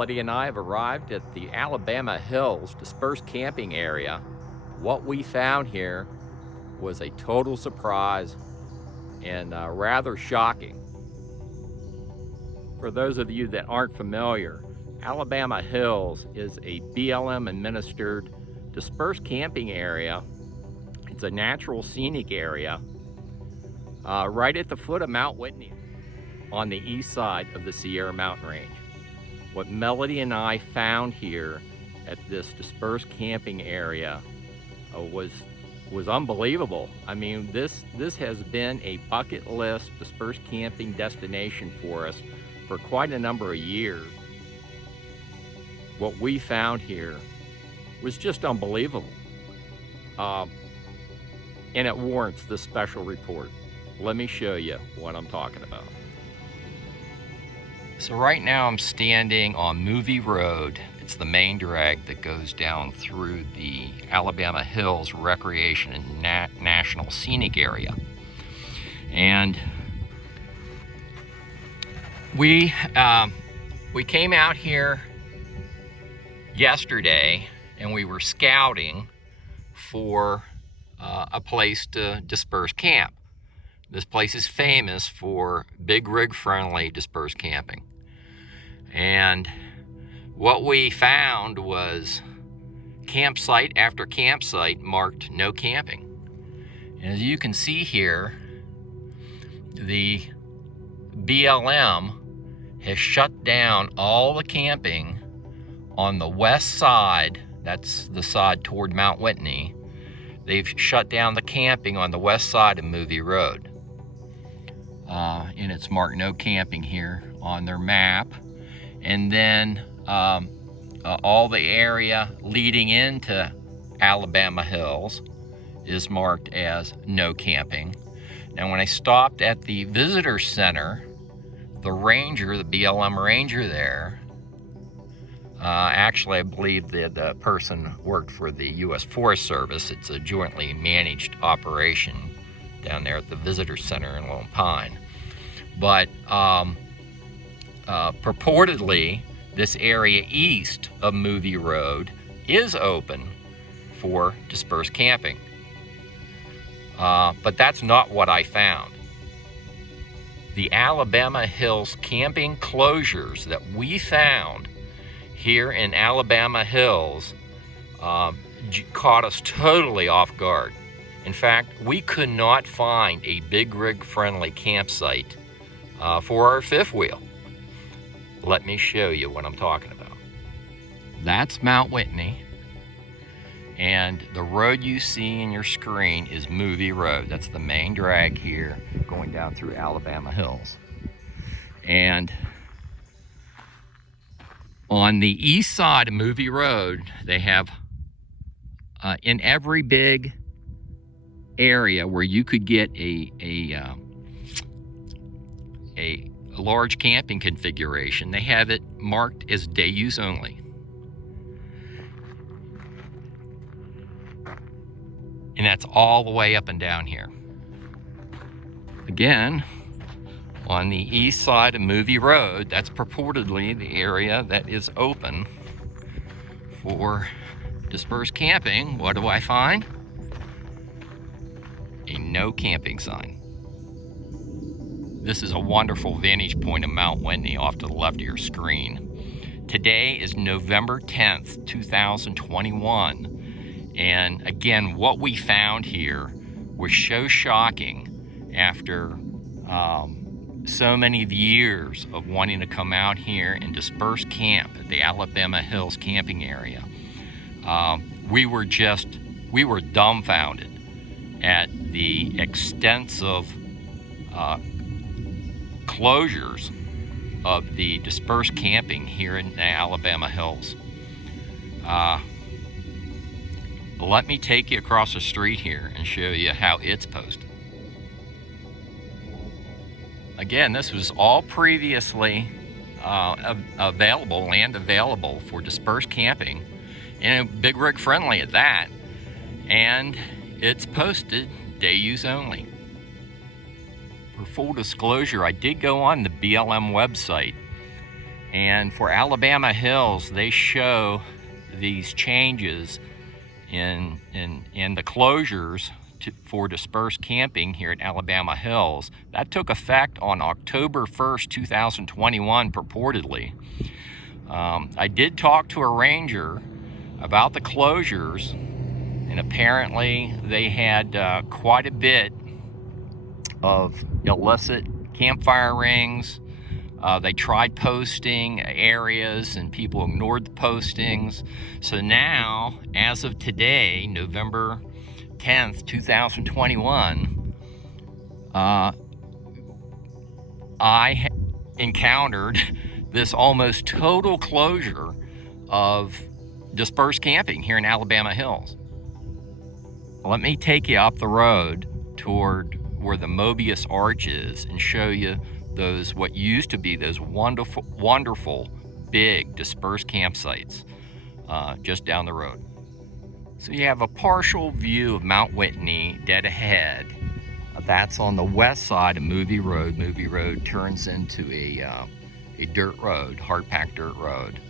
Melody and I have arrived at the Alabama Hills dispersed camping area. What we found here was a total surprise and rather shocking. For those of you that aren't familiar, Alabama Hills is a BLM administered dispersed camping area. It's a natural scenic area right at the foot of Mount Whitney on the east side of the Sierra Mountain Range. What Melody and I found here at this dispersed camping area was unbelievable. I mean, this has been a bucket list dispersed camping destination for us for quite a number of years. What we found here was just unbelievable. And it warrants this special report. Let me show you what I'm talking about. So right now I'm standing on Movie Road. It's the main drag that goes down through the Alabama Hills Recreation and National Scenic Area. And we came out here yesterday and we were scouting for a place to disperse camp. This place is famous for big rig friendly dispersed camping. And what we found was campsite after campsite marked no camping. And as you can see here, the BLM has shut down all the camping on the west side. That's the side toward Mount Whitney. They've shut down the camping on the west side of Movie Road. And it's marked no camping here on their map. And then all the area leading into Alabama Hills is marked as no camping. Now when I stopped at the visitor center, the ranger, the BLM ranger there, actually I believe that the person worked for the U.S. Forest Service. It's a jointly managed operation down there at the visitor center in Lone Pine. But purportedly, this area east of Movie Road is open for dispersed camping. But that's not what I found. The Alabama Hills camping closures that we found here in Alabama Hills caught us totally off guard. In fact, we could not find a big rig friendly campsite for our fifth wheel. Let me show you what I'm talking about. That's Mount Whitney, and the road you see in your screen is Movie Road. That's the main drag here going down through Alabama Hills. And on the east side of Movie Road, they have in every big area where you could get a large camping configuration, they have it marked as day use only. And that's all the way up and down here. Again, on the east side of Movie Road, that's purportedly the area that is open for dispersed camping. What do I find? A no camping sign. This is a wonderful vantage point of Mount Whitney off to the left of your screen. Today is November 10th, 2021. And again, what we found here was so shocking after so many years of wanting to come out here and disperse camp at the Alabama Hills camping area. We were dumbfounded at the extensive closures of the dispersed camping here in the Alabama Hills. Let me take you across the street here and show you how it's posted. Again, this was all previously land available for dispersed camping, and big rig friendly at that, and it's posted day use only. For full disclosure, I did go on the BLM website And for Alabama Hills, they show these changes in the closures for dispersed camping here at Alabama Hills. That took effect on October 1st, 2021, purportedly. I did talk to a ranger about the closures, and apparently they had quite a bit of illicit campfire rings. They tried posting areas and people ignored the postings. So now, as of today, November 10th, 2021, I encountered this almost total closure of dispersed camping here in Alabama Hills. Let me take you up the road toward where the Mobius Arch is and show you those, what used to be those wonderful big dispersed campsites just down the road. So you have a partial view of Mount Whitney dead ahead. That's on the west side of Movie Road. Movie Road turns into a dirt road, hard-packed dirt road,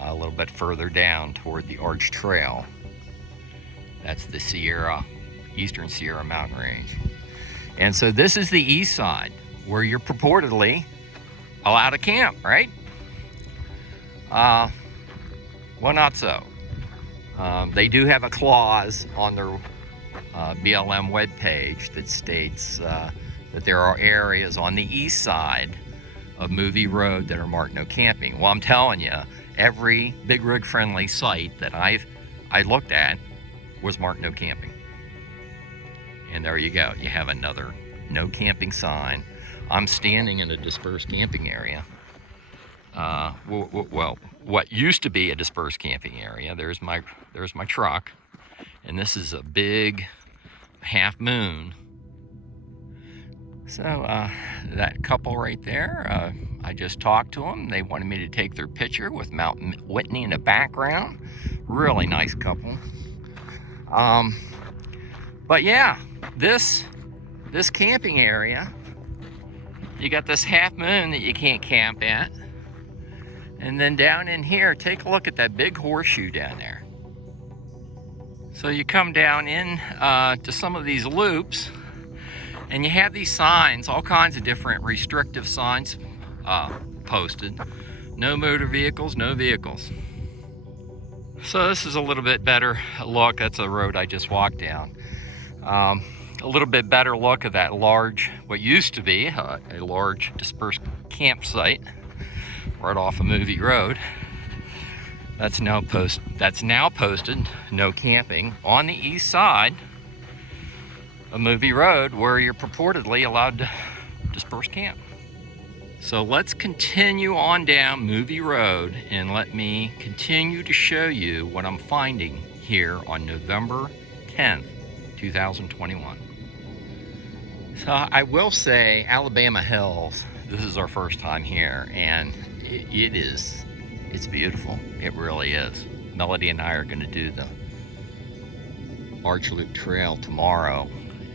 a little bit further down toward the Arch Trail. That's the Eastern Sierra Mountain Range. And so this is the east side, where you're purportedly allowed to camp, right? Well, not so. They do have a clause on their BLM webpage that states that there are areas on the east side of Movie Road that are marked no camping. Well, I'm telling you, every big rig friendly site that I looked at was marked no camping. And there you go, you have another no camping sign. I'm standing in a dispersed camping area. Well, what used to be a dispersed camping area. There's my truck, and this is a big half moon. So that couple right there, I just talked to them. They wanted me to take their picture with Mount Whitney in the background. Really nice couple. But yeah, this camping area, you got this half moon that you can't camp at. And then down in here, take a look at that big horseshoe down there. So you come down in to some of these loops, and you have these signs, all kinds of different restrictive signs posted. No motor vehicles, no vehicles. So this is a little bit better look. That's a road I just walked down. A little bit better look at that large, what used to be a large dispersed campsite right off of Movie Road. That's now posted no camping on the east side of Movie Road, where you're purportedly allowed to disperse camp. So let's continue on down Movie Road and let me continue to show you what I'm finding here on November 10th, 2021. So I will say Alabama Hills, this is our first time here, and it's beautiful. It really is. Melody and I are going to do the Arch Loop Trail tomorrow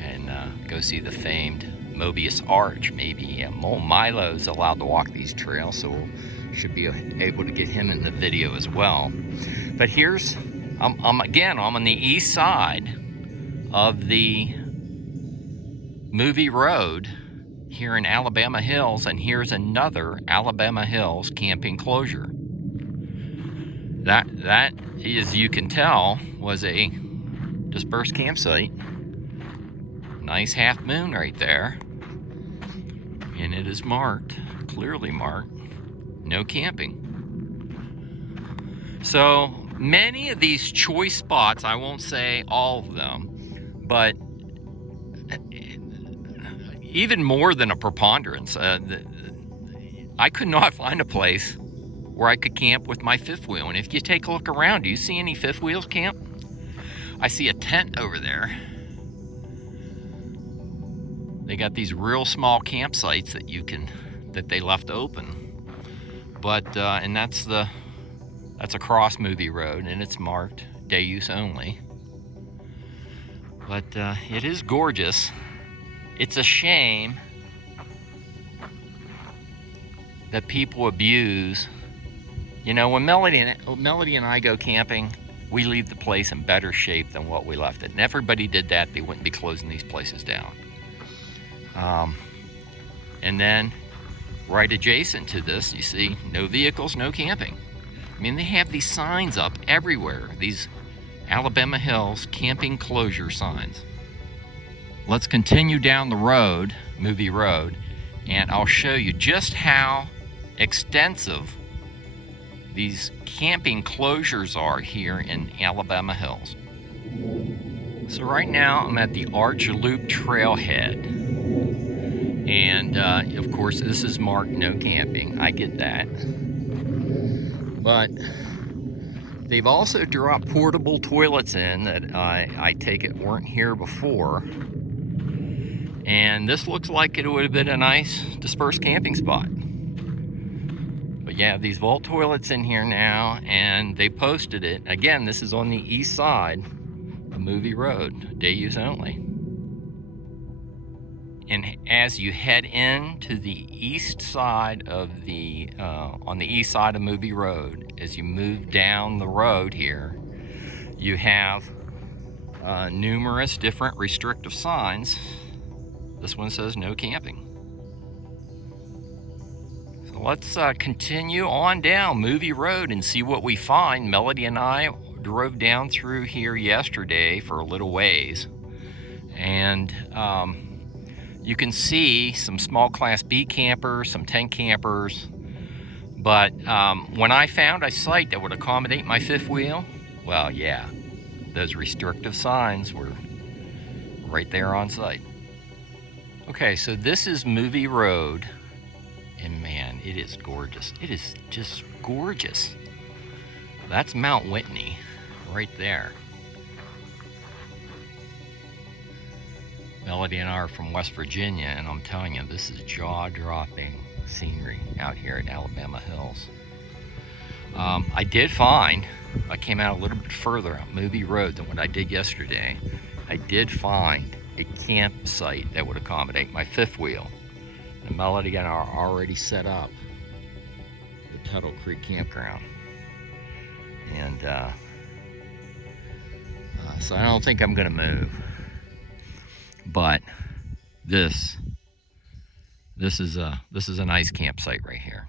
and go see the famed Mobius Arch. Maybe Milo's allowed to walk these trails, so we'll should be able to get him in the video as well. But here's, I'm on the east side of the Movie Road here in Alabama Hills, and here's another Alabama Hills camping closure. That, as you can tell, was a dispersed campsite. Nice half moon right there. And it is marked, clearly marked, no camping. So many of these choice spots, I won't say all of them, but even more than a preponderance, I could not find a place where I could camp with my fifth wheel. And if you take a look around, do you see any fifth wheels camp? I see a tent over there. They got these real small campsites that they left open. But and that's across Movie Road, and it's marked day use only. But it is gorgeous. It's a shame that people abuse. You know, when Melody and I go camping, we leave the place in better shape than what we left it. And everybody did that, they wouldn't be closing these places down. And then right adjacent to this, you see no vehicles, no camping. I mean, they have these signs up everywhere, these Alabama Hills camping closure signs. Let's continue down the road, Movie Road, and I'll show you just how extensive these camping closures are here in Alabama Hills. So right now I'm at the Arch Loop Trailhead, and of course this is marked no camping. I get that, but they've also dropped portable toilets in that I take it weren't here before, and this looks like it would have been a nice dispersed camping spot. But yeah, these vault toilets in here now, and they posted it. Again, this is on the east side of Movie Road, day use only. And as you head into the east side of the, on the east side of Movie Road, as you move down the road here, you have numerous different restrictive signs. This one says no camping. Let's continue on down Movie Road and see what we find. Melody and I drove down through here yesterday for a little ways, and you can see some small Class B campers, some tent campers, but when I found a site that would accommodate my fifth wheel, well, yeah, those restrictive signs were right there on site. Okay, so this is Movie Road. And man, it is gorgeous. It is just gorgeous. That's Mount Whitney right there. Melody and I are from West Virginia, and I'm telling you, this is jaw-dropping scenery out here at Alabama Hills. I did find, I came out a little bit further on Movie Road than what I did yesterday. I did find a campsite that would accommodate my fifth wheel. And Melody and I are already set up the Tuttle Creek campground, and so I don't think I'm gonna move. But this is a nice campsite right here.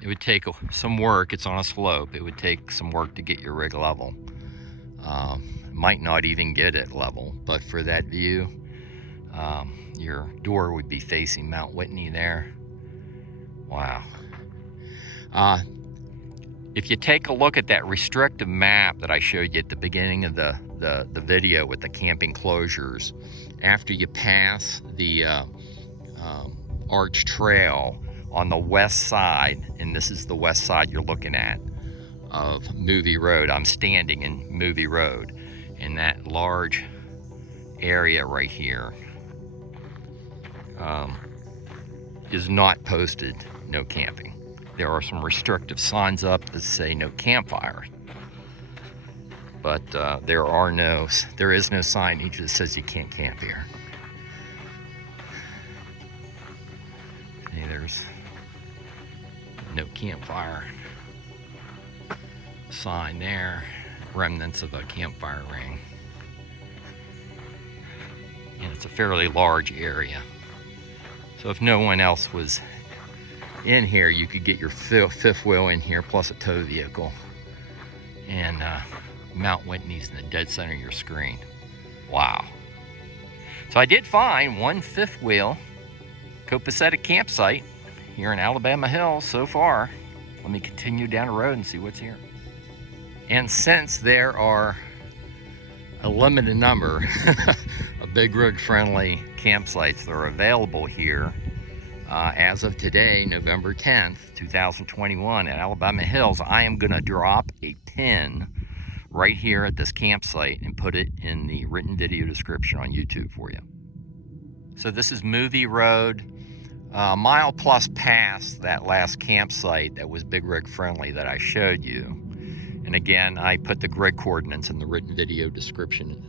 It would take some work. It's on a slope. It would take some work to get your rig level. Might not even get it level, but for that view. Your door would be facing Mount Whitney there. Wow. If you take a look at that restrictive map that I showed you at the beginning of the video with the camping closures, after you pass the Arch Trail on the west side, and this is the west side you're looking at of Movie Road. I'm standing in Movie Road, in that large area right here. Is not posted no camping. There are some restrictive signs up that say no campfire, but there is no signage that says you can't camp here. See, there's no campfire sign there, remnants of a campfire ring, and it's a fairly large area. So if no one else was in here, you could get your fifth wheel in here, plus a tow vehicle. And Mount Whitney's in the dead center of your screen. Wow. So I did find one fifth wheel copacetic campsite here in Alabama Hills so far. Let me continue down the road and see what's here. And since there are a limited number of big rig friendly campsites that are available here as of today, November 10th, 2021 at Alabama Hills, I am going to drop a pin right here at this campsite and put it in the written video description on YouTube for you. So this is Movie Road, a mile plus past that last campsite that was big rig friendly that I showed you. And again, I put the grid coordinates in the written video description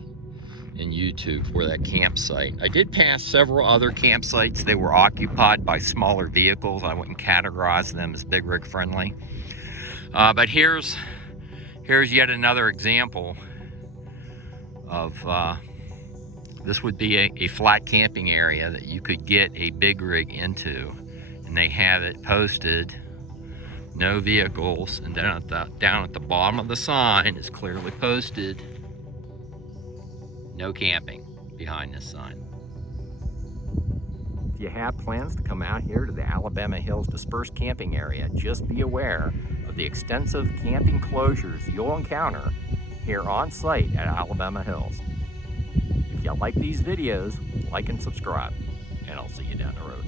in YouTube for that campsite. I did pass several other campsites. They were occupied by smaller vehicles. I wouldn't categorize them as big rig friendly. But here's yet another example of this would be a flat camping area that you could get a big rig into, and they have it posted, no vehicles, and then down at the bottom of the sign is clearly posted, no camping behind this sign. If you have plans to come out here to the Alabama Hills dispersed camping area, just be aware of the extensive camping closures you'll encounter here on site at Alabama Hills. If you like these videos, like and subscribe, and I'll see you down the road.